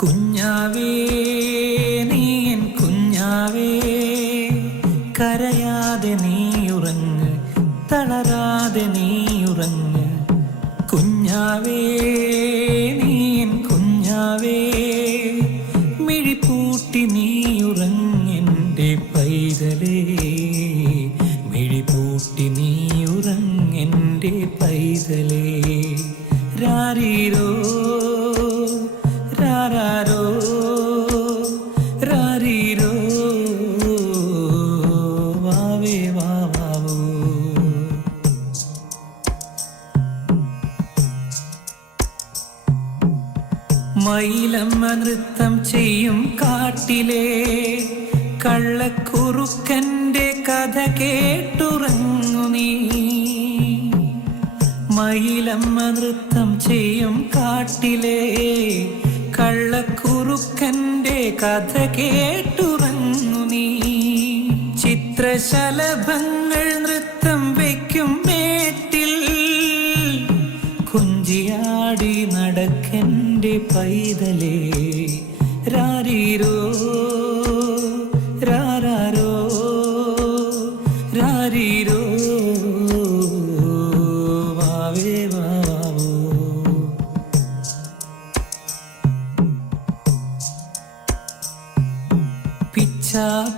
കുഞ്ഞാവേ നീ എൻ കുഞ്ഞാവേ, കരയാതെ നീ ഉറങ്ങ്, തളരാതെ നീ ഉറങ്ങ്. കുഞ്ഞാവേ നീ എൻ കുഞ്ഞാവേ, മിഴിപൂട്ടി നീ ഉറങ്ങെൻ്റെ പൈതലേ, മിഴിപൂട്ടി നീ ഉറങ്ങെൻ്റെ പൈതലേ. രാരീരോ രാരാരോ രാരീരോ വാവേ വാവോ. മയിലമ്മ നൃത്തം ചെയ്യും കാട്ടിലെ കള്ളക്കുറുക്കൻ്റെ കഥ കേട്ടുറങ്ങു നീ. മയിലമ്മ നൃത്തം ചെയ്യും കാട്ടിലെ കള്ളക്കുറുക്കൻ്റെ കഥ കേട്ടുറങ്ങു നീ. ചിത്രശലഭങ്ങൾ നൃത്തം വയ്ക്കും മേട്ടിൽ കുഞ്ചിയാടി നടക്കെൻ്റെ പൈതലേ. രാരീരോ രാരാരോ രാരീരോ വാവേ വാവോ.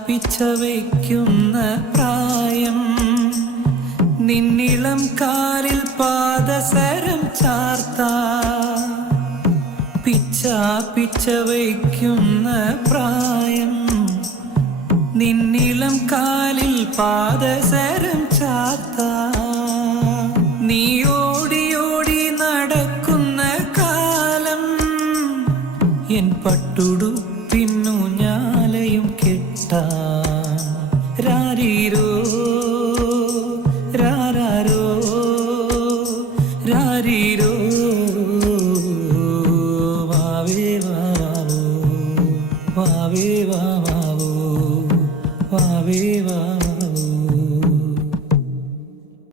പിച്ച വയ്ക്കുന്ന പ്രായം, നിന്നിളം കാലിൽ പാദസരം ചാർത്താ. പിച്ച വയ്ക്കുന്ന പ്രായം, നിന്നിളം കാലിൽ പാദസരം ചാർത്താ. നീ ഓടി ഓടി നടക്കുന്ന കാലം, എൻ പട്ടുടുപ്പിന്നു ഞാലയും കെട്ടാൻ. രാരീരോ രാരാരോ രാരീരോ വാവേ വാവോ വാവേ വാവോ വാവേ വാ.